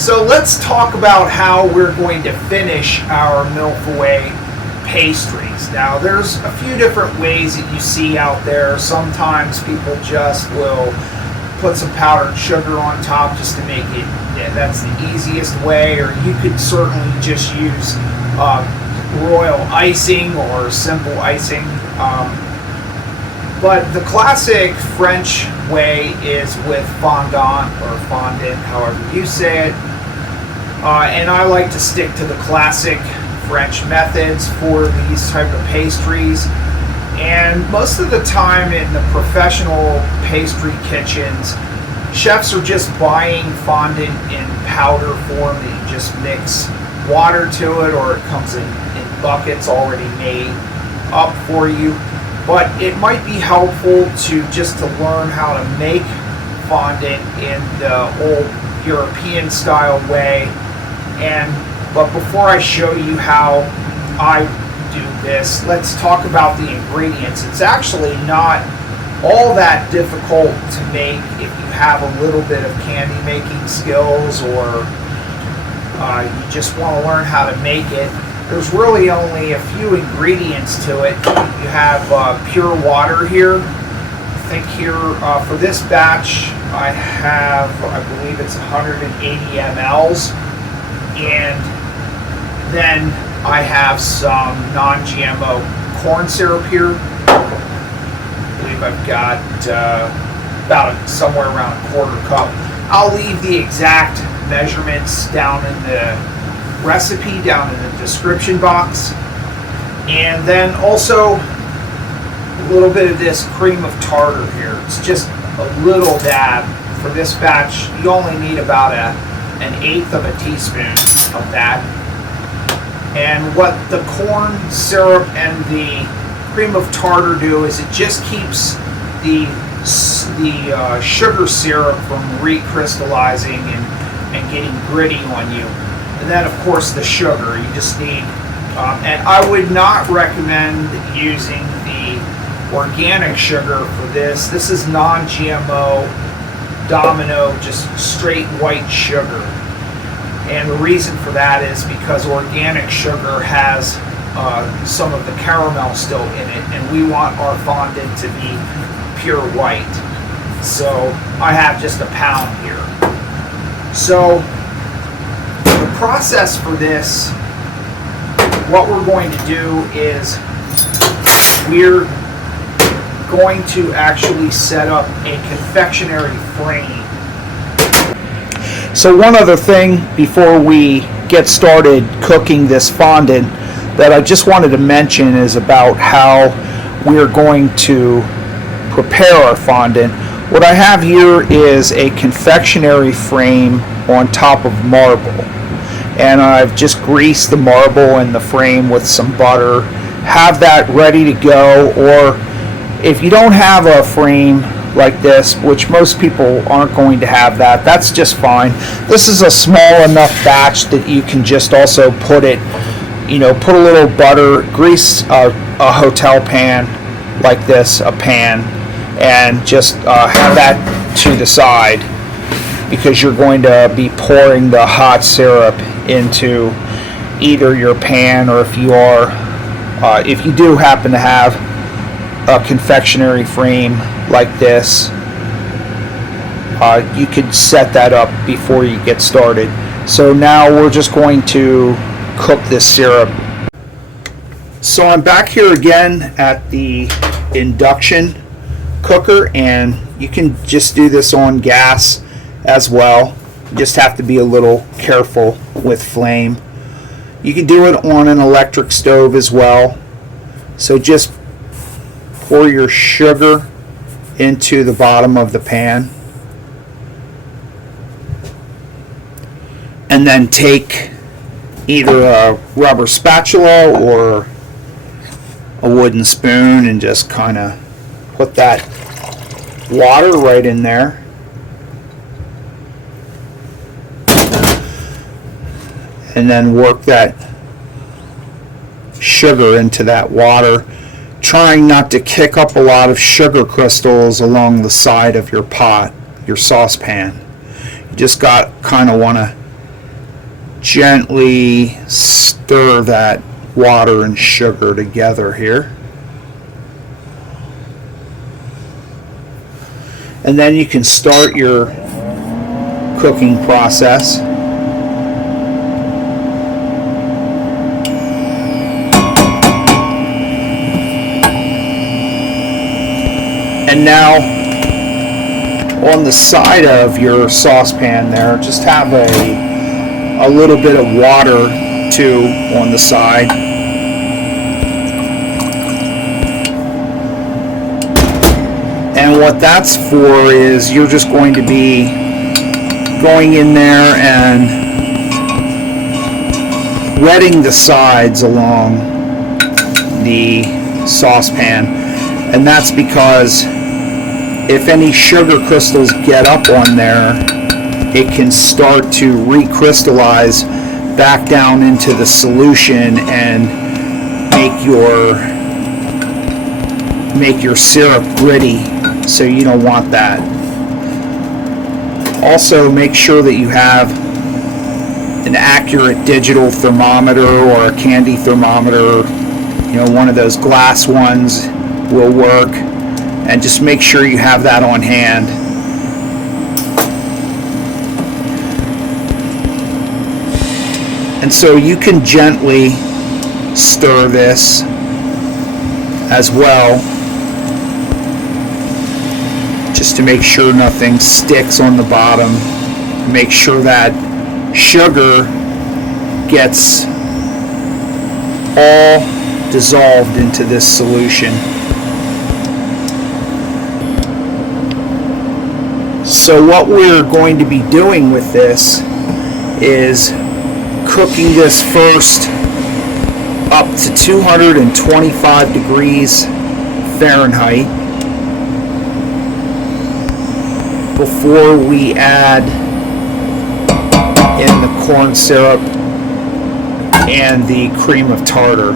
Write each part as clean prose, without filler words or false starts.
So let's talk about how we're going to finish our milk-away pastries. Now there's a few different ways that you see out there. Sometimes people just will put some powdered sugar on top just to make it, that's the easiest way, or you could certainly just use royal icing or simple icing. But the classic French way is with fondant or fondant, however you say it. And I like to stick to the classic French methods for these type of pastries. And most of the time in the professional pastry kitchens, chefs are just buying fondant in powder form that you just mix water to it, or it comes in buckets already made up for you. But it might be helpful to learn how to make fondant in the old European style way. But before I show you how I do this, let's talk about the ingredients. It's actually not all that difficult to make if you have a little bit of candy making skills, or you just want to learn how to make it. There's really only a few ingredients to it. You have pure water here. I think here for this batch I have, I believe it's 180 mLs. And then I have some non-GMO corn syrup here. I believe I've got about somewhere around a quarter cup. I'll leave the exact measurements down in the recipe, down in the description box. And then also a little bit of this cream of tartar here. It's just a little dab. For this batch, you only need about an eighth of a teaspoon of that. And what the corn syrup and the cream of tartar do is it just keeps the sugar syrup from recrystallizing and getting gritty on you. And then of course the sugar, you just need, and I would not recommend using the organic sugar for this. This is non-GMO Domino, just straight white sugar. And the reason for that is because organic sugar has some of the caramel still in it, and we want our fondant to be pure white. So I have just a pound here. So the process for this, what we're going to do is we're going to actually set up a confectionery frame. So one other thing before we get started cooking this fondant that I just wanted to mention is about how we're going to prepare our fondant. What I have here is a confectionery frame on top of marble, and I've just greased the marble and the frame with some butter. Have that ready to go, or if you don't have a frame like this, which most people aren't going to have that, that's just fine. This is a small enough batch that you can just also put it, put a little butter, grease a hotel pan like this, a pan, and just have that to the side, because you're going to be pouring the hot syrup into either your pan, or if you do happen to have a confectionery frame like this, you could set that up before you get started. So now we're just going to cook this syrup. So I'm back here again at the induction cooker, and you can just do this on gas as well. You just have to be a little careful with flame. You can do it on an electric stove as well. So just pour your sugar into the bottom of the pan, and then take either a rubber spatula or a wooden spoon and just kind of put that water right in there. And then work that sugar into that water, trying not to kick up a lot of sugar crystals along the side of your pot, your saucepan. You just kind of want to gently stir that water and sugar together here. And then you can start your cooking process. And now on the side of your saucepan there, just have a little bit of water too on the side. And what that's for is you're just going to be going in there and wetting the sides along the saucepan. And that's because if any sugar crystals get up on there, it can start to recrystallize back down into the solution and make your syrup gritty, so you don't want that. Also, make sure that you have an accurate digital thermometer or a candy thermometer. One of those glass ones will work, and just make sure you have that on hand. And so you can gently stir this as well, just to make sure nothing sticks on the bottom. Make sure that sugar gets all dissolved into this solution. So what we're going to be doing with this is cooking this first up to 225 degrees Fahrenheit before we add in the corn syrup and the cream of tartar.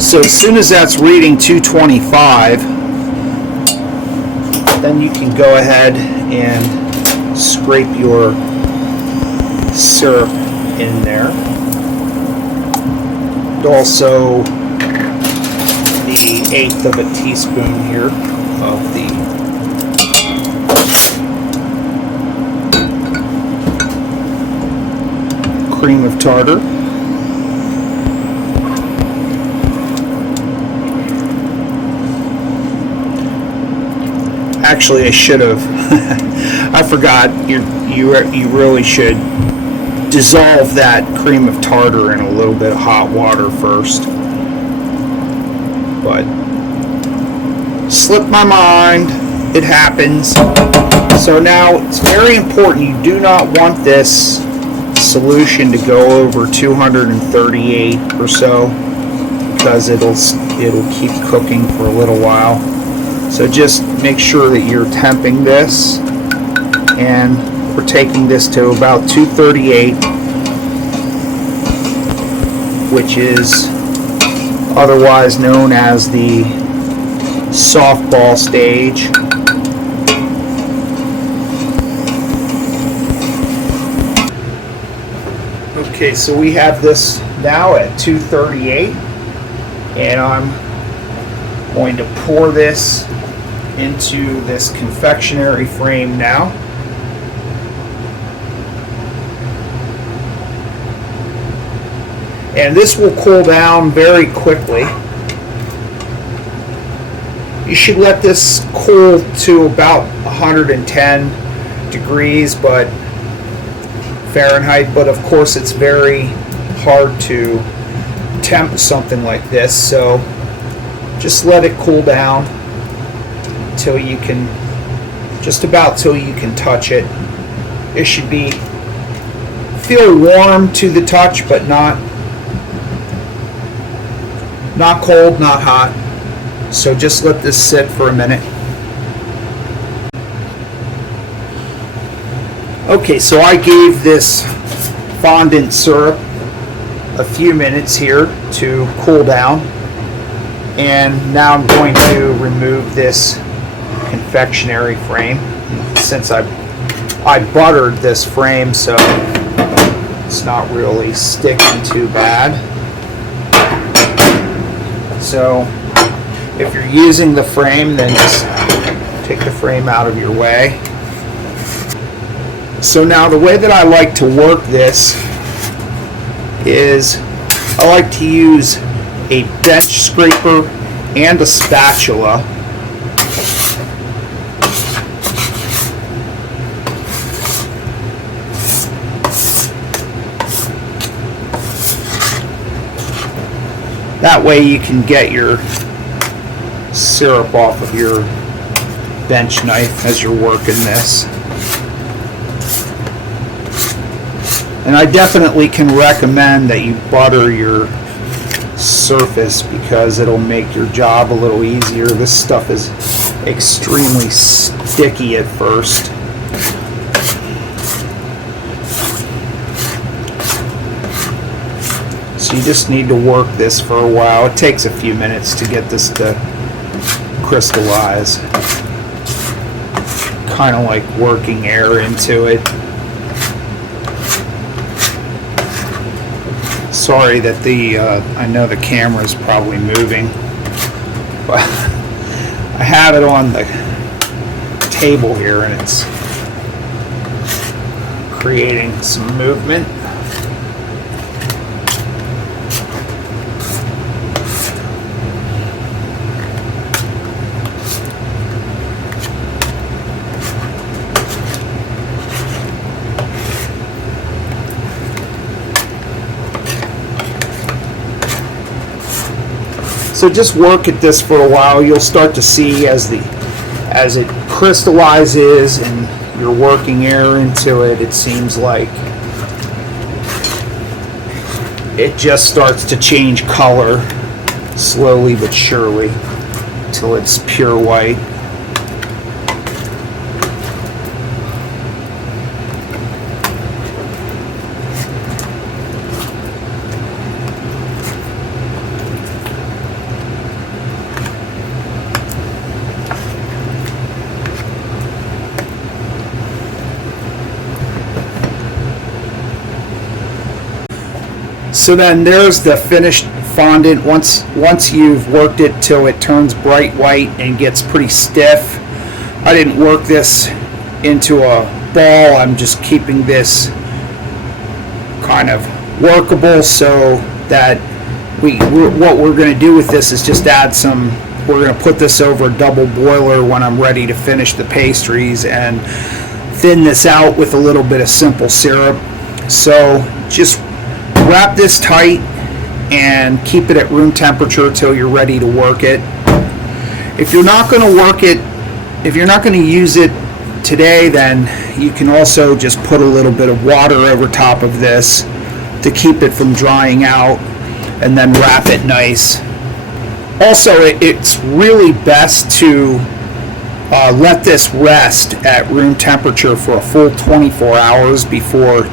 So as soon as that's reading 225, then you can go ahead and scrape your syrup in there. And also the 1/8 of a teaspoon here of the cream of tartar. Actually, I should have. I forgot. You really should dissolve that cream of tartar in a little bit of hot water first. But slipped my mind. It happens. So now it's very important. You do not want this solution to go over 238 or so, because it'll keep cooking for a little while. So just make sure that you're temping this, and we're taking this to about 238, which is otherwise known as the softball stage. Okay, so we have this now at 238, and I'm going to pour this into this confectionery frame now. And this will cool down very quickly. You should let this cool to about 110 degrees Fahrenheit, but of course it's very hard to temp something like this, so just let it cool down till you can, just about till you can touch it. It should feel warm to the touch, but not cold, not hot. So just let this sit for a minute. Okay, so I gave this fondant syrup a few minutes here to cool down. And now I'm going to remove this confectionery frame. Since I buttered this frame, so it's not really sticking too bad. So if you're using the frame, then just take the frame out of your way. So now the way that I like to work this is I like to use a bench scraper and a spatula. That way you can get your syrup off of your bench knife as you're working this. And I definitely can recommend that you butter your surface because it'll make your job a little easier. This stuff is extremely sticky at first. So you just need to work this for a while. It takes a few minutes to get this to crystallize. Kind of like working air into it. Sorry that I know the camera is probably moving, but I have it on the table here and it's creating some movement. So just work at this for a while. You'll start to see as it crystallizes and you're working air into it, it seems like it just starts to change color slowly but surely till it's pure white. So then there's the finished fondant. Once you've worked it till it turns bright white and gets pretty stiff. I didn't work this into a ball. I'm just keeping this kind of workable so that what we're going to do with this is just add some. We're going to put this over a double boiler when I'm ready to finish the pastries and thin this out with a little bit of simple syrup. So just wrap this tight and keep it at room temperature till you're ready to work it. If you're not going to work it, if you're not going to use it today, then you can also just put a little bit of water over top of this to keep it from drying out and then wrap it nice. Also, it's really best to let this rest at room temperature for a full 24 hours before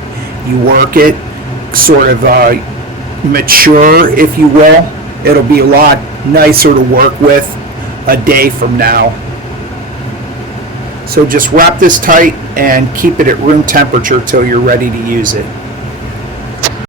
you work it. Sort of mature, if you will. It'll be a lot nicer to work with a day from now. So just wrap this tight and keep it at room temperature till you're ready to use it.